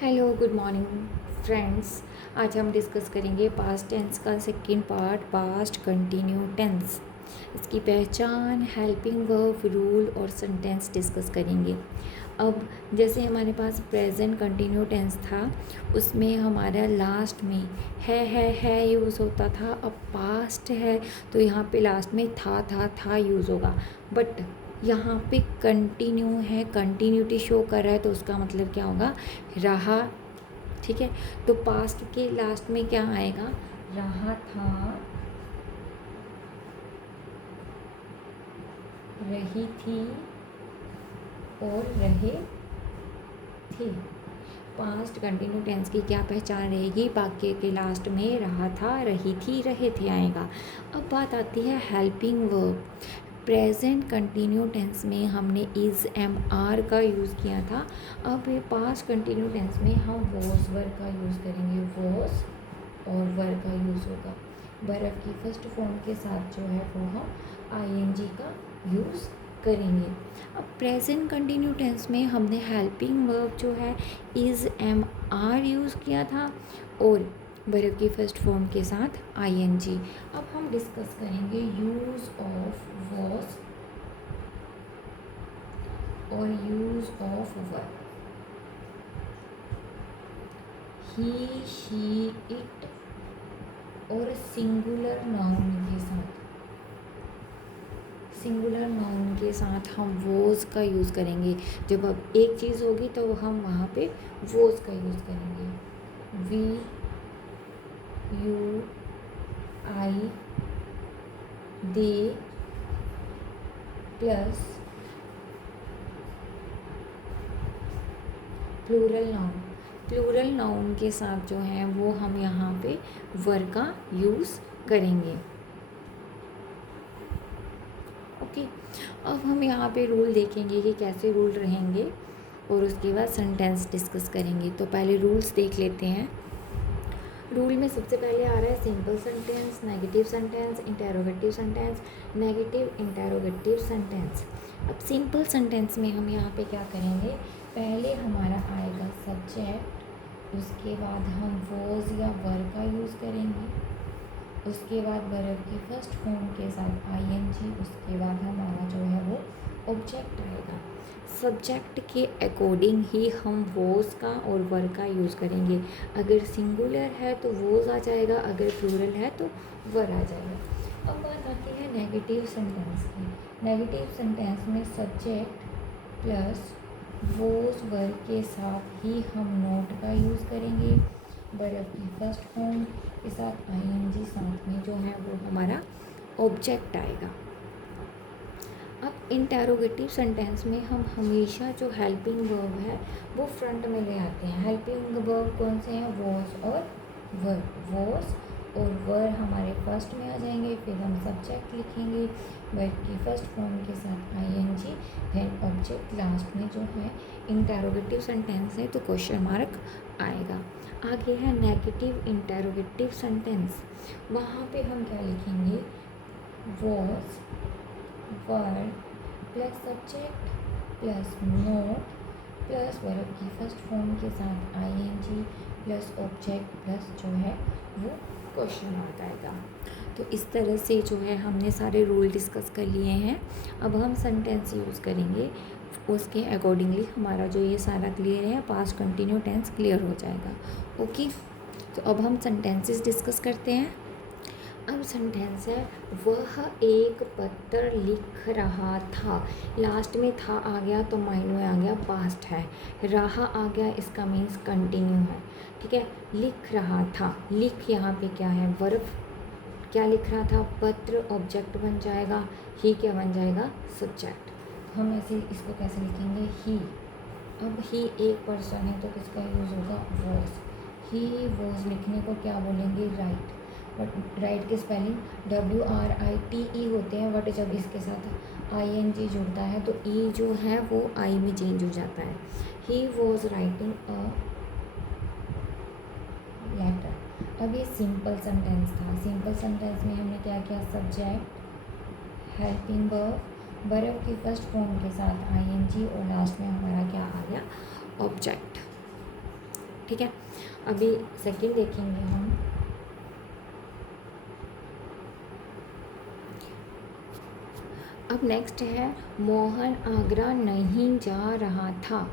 Hello good morning friends. आज हम discuss करेंगे पास्ट टेंस का second part, past continue tense. इसकी पहचान, हेल्पिंग वर्ब, रूल और सेंटेंस डिस्कस करेंगे। अब जैसे हमारे पास प्रेजेंट कंटिन्यू टेंस था, उसमें हमारा लास्ट में है यूज़ होता था। अब पास्ट है तो यहाँ पे लास्ट में था यूज़ होगा। बट यहाँ पे कंटिन्यू है, कंटिन्यूटी शो कर रहा है, तो उसका मतलब क्या होगा? रहा। ठीक है, तो पास्ट के लास्ट में क्या आएगा? रहा था, रही थी और रहे थे। पास्ट कंटिन्यू टेंस की क्या पहचान रहेगी? वाक्य के लास्ट में रहा था, रही थी, रहे थे आएगा। अब बात आती है helping verb. Present continue tense में हमने इज़ एम आर का यूज़ किया था। अब ये पास्ट कंटिन्यू टेंस में हम वॉज वर का यूज़ करेंगे। वॉज और वर का यूज़ होगा। बर्फ़ की फर्स्ट फॉर्म के साथ जो है वो हम आईएनजी का यूज़ करेंगे। अब प्रेजेंट कंटिन्यू टेंस में हमने हेल्पिंग वर्ब जो है इज़ एम आर यूज़ किया था और बर्फ़ की फर्स्ट फॉर्म के साथ आईएनजी। अब हम डिस्कस करेंगे यूज़ ऑफ वॉज और use of were. He, she, it और सिंगुलर नाउन के साथ, सिंगुलर नाउन के साथ हम वोज का यूज़ करेंगे। जब अब एक चीज़ होगी तो हम वहाँ पे वोज का यूज़ करेंगे। We, you, I, they plus plural noun. Plural noun के साथ जो है वो हम यहाँ पे वर का यूज़ करेंगे। ओके, अब हम यहाँ पे रूल देखेंगे कि कैसे रूल रहेंगे और उसके बाद सेंटेंस डिस्कस करेंगे। तो पहले रूल्स देख लेते हैं। रूल में सबसे पहले आ रहा है simple sentence, negative sentence, interrogative sentence, negative interrogative sentence. अब सिंपल सेंटेंस में हम यहाँ पे क्या करेंगे? पहले हमारा आएगा सब्जेक्ट, उसके बाद हम वॉज या वर का यूज़ करेंगे, उसके बाद वर्ब की फर्स्ट फॉर्म के साथ आईएनजी, उसके बाद हमारा जो है वो ऑब्जेक्ट आएगा। सब्जेक्ट के अकॉर्डिंग ही हम वोज का और वर का यूज़ करेंगे। अगर सिंगुलर है तो वोज आ जाएगा, अगर प्लूरल है तो वर आ जाएगा। अब बात आती है नेगेटिव सेंटेंस की। नेगेटिव सेंटेंस में सब्जेक्ट प्लस वोज वर के साथ ही हम नोट का यूज़ करेंगे। वर्ब की फर्स्ट फॉर्म के साथ आईएनजी साथ में जो है वो हमारा ऑब्जेक्ट आएगा। अब इंटेरोगेटिव सेंटेंस में हम हमेशा जो हेल्पिंग वर्ब है वो फ्रंट में ले आते हैं। हेल्पिंग वर्ब कौन से हैं? वॉज और वर। वॉज और वर हमारे फर्स्ट में आ जाएंगे, फिर हम सब्जेक्ट लिखेंगे वर्ब की फर्स्ट फॉर्म के साथ आईएनजी, फिर ऑब्जेक्ट लास्ट में जो है। इंटेरोगेटिव सेंटेंस है तो क्वेश्चन मार्क आएगा। आगे है नेगेटिव इंटेरोगेटिव सेंटेंस। वहाँ पे हम क्या लिखेंगे? Was, verb plus subject plus note plus verb की फर्स्ट फॉर्म के साथ आईएनजी प्लस ऑब्जेक्ट प्लस जो है वो क्वेश्चन मार्क आएगा। तो इस तरह से जो है हमने सारे रूल डिस्कस कर लिए हैं। अब हम सेंटेंस यूज़ करेंगे, उसके अकॉर्डिंगली हमारा जो ये सारा क्लियर है, पास्ट कंटिन्यू टेंस क्लियर हो जाएगा। ओके, तो अब हम सेंटेंसेस डिस्कस करते हैं। अब सेंटेंस है वह एक पत्र लिख रहा था। लास्ट में था आ गया तो माइंड में आ गया पास्ट है। रहा आ गया, इसका मीन्स कंटिन्यू है। ठीक है, लिख रहा था, लिख यहाँ पे क्या है? वर्ब। क्या लिख रहा था? पत्र ऑब्जेक्ट बन जाएगा, ही क्या बन जाएगा? सब्जेक्ट। हम ऐसे इसको कैसे लिखेंगे? ही। अब ही एक पर्सन है तो किसका यूज़ होगा? वॉज। ही वॉज लिखने को क्या बोलेंगे? राइट। बट राइट की स्पेलिंग WRITE होते हैं, बट जब इसके साथ ING जुड़ता है तो ई जो है वो आई में चेंज हो जाता है। He was writing a letter. अब ये सिंपल सेंटेंस था। सिंपल सेंटेंस में हमने क्या किया? सब्जेक्ट, हेल्पिंग वर्ब, वर्ब की फर्स्ट फॉर्म के साथ ING और लास्ट में हमारा क्या आ गया? ऑब्जेक्ट। ठीक है, अभी सेकंड देखेंगे हम। अब नेक्स्ट है मोहन आगरा नहीं जा रहा था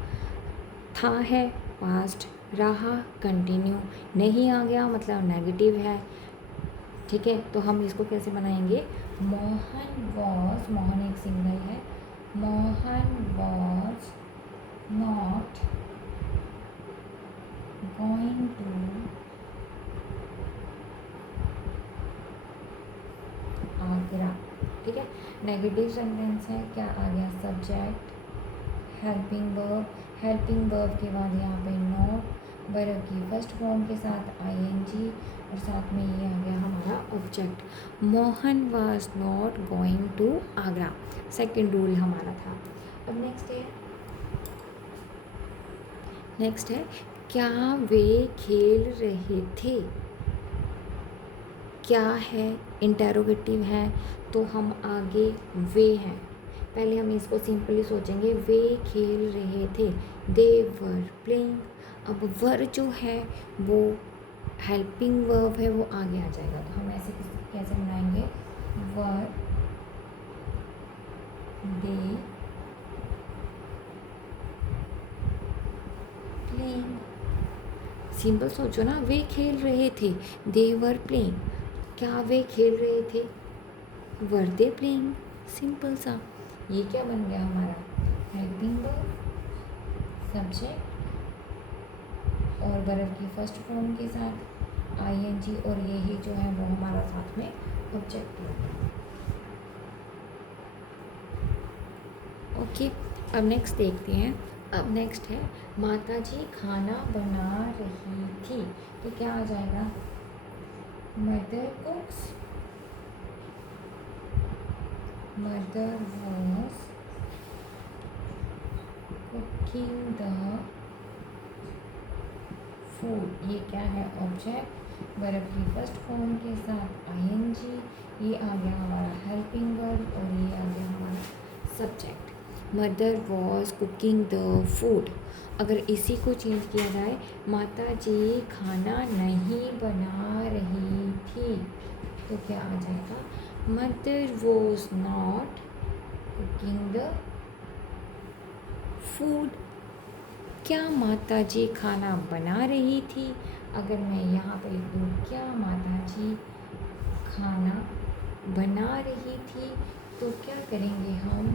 है पास्ट, रहा कंटिन्यू, नहीं आ गया मतलब नेगेटिव है। ठीक है, तो हम इसको कैसे बनाएंगे, मोहन वॉज, मोहन एक सिंगल है, Mohan was not going to Agra. ठीक है, नेगेटिव सेंटेंस है, क्या आ गया, subject, helping verb, helping verb के बाद यहाँ पे नॉट, वर्ब की फर्स्ट फॉर्म के साथ आईएनजी और साथ में ये आ गया हमारा object. Mohan was not going to Agra, second rule हमारा था। अब नेक्स्ट है क्या वे खेल रहे थे, क्या है इंटेरोगेटिव है, तो हम आगे वे हैं, पहले हम इसको सिंपली सोचेंगे, वे खेल रहे थे, दे वर प्लेइंग। अब वर जो है वो हेल्पिंग वर्ब है, वो आगे आ जाएगा, तो हम ऐसे कैसे बनाएंगे, वर दे प्लेइंग। सिंपल सोचो ना, वे खेल रहे थे, दे वर प्लेइंग, क्या वे खेल रहे थे, वर दे प्लेइंग, सिंपल सा। ये क्या बन गया हमारा, हेल्पिंग वर्ब, सब्जेक्ट और वर्ब की फर्स्ट फॉर्म के साथ आईएनजी, और यही जो है वो हमारा साथ में ऑब्जेक्ट होगा। ओके, अब नेक्स्ट देखते हैं। अब नेक्स्ट है माता जी खाना बना रही थी, तो क्या आ जाएगा, mother कुक्स, mother was cooking the food, ये क्या है, ऑब्जेक्ट, वर्ब की फर्स्ट फॉर्म के साथ आईएनजी, ये आ गया हमारा हेल्पिंग वर्ब और ये आ गया हमारा subject. Mother was cooking the food, अगर इसी को चेंज किया जाए, माता जी खाना नहीं बना रही थी, तो क्या आ जाएगा, mother was not cooking the food. क्या माता जी खाना बना रही थी, अगर मैं यहाँ पर लिख दूँ, क्या माता जी खाना बना रही थी, तो क्या करेंगे हम,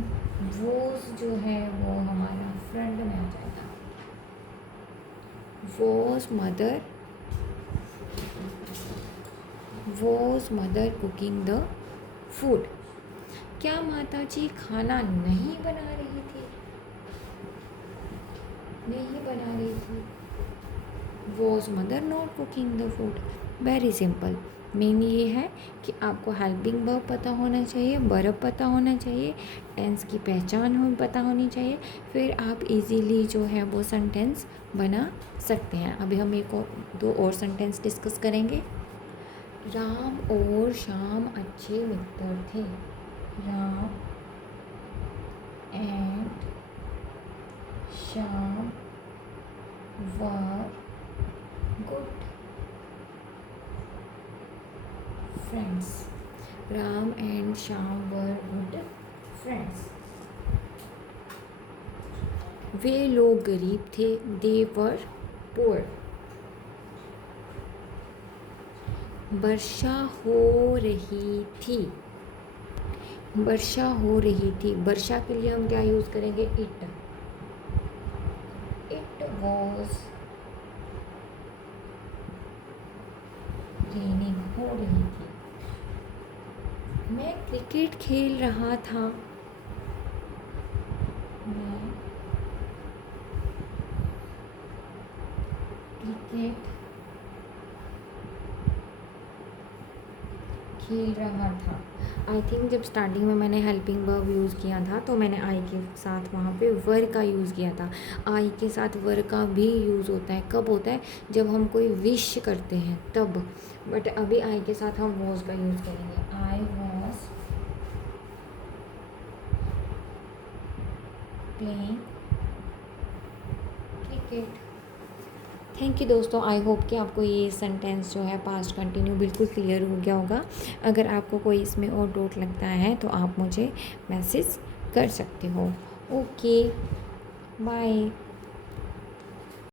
वॉज जो है वो हमारा फ्रंट में आ जाएगा, was mother cooking the food. क्या माता जी खाना नहीं बना रही थी, नहीं बना रही थी, was mother not cooking the food. Very simple, main ये है कि आपको हेल्पिंग वर्ब पता होना चाहिए, वर्ब पता होना चाहिए, टेंस की पहचान पता होनी चाहिए, फिर आप इजीली जो है वो सेंटेंस बना सकते हैं। अभी हम दो और सेंटेंस डिस्कस करेंगे। राम और श्याम अच्छे मित्र थे, Ram and Shyam were good friends, Ram and Shyam were good friends. वे लोग गरीब थे, दे वर पुअर। वर्षा हो रही थी, वर्षा हो रही थी, वर्षा के लिए हम क्या यूज़ करेंगे, इट वॉज रेनिंग, हो रही थी। मैं क्रिकेट खेल रहा था, मैं क्रिकेट खेल रहा था। आई थिंक जब स्टार्टिंग में मैंने हेल्पिंग वर्ब यूज़ किया था तो मैंने आई के साथ वहाँ पे वर का यूज़ किया था। आई के साथ वर का भी यूज़ होता है, कब होता है, जब हम कोई विश करते हैं तब, बट अभी आई के साथ हम वॉज का यूज़ करेंगे। I was playing cricket. Thank you दोस्तों, आई होप कि आपको ये सेंटेंस जो है पास्ट कंटिन्यू बिल्कुल क्लियर हो गया होगा। अगर आपको कोई इसमें और डाउट लगता है तो आप मुझे मैसेज कर सकते हो। Okay, bye.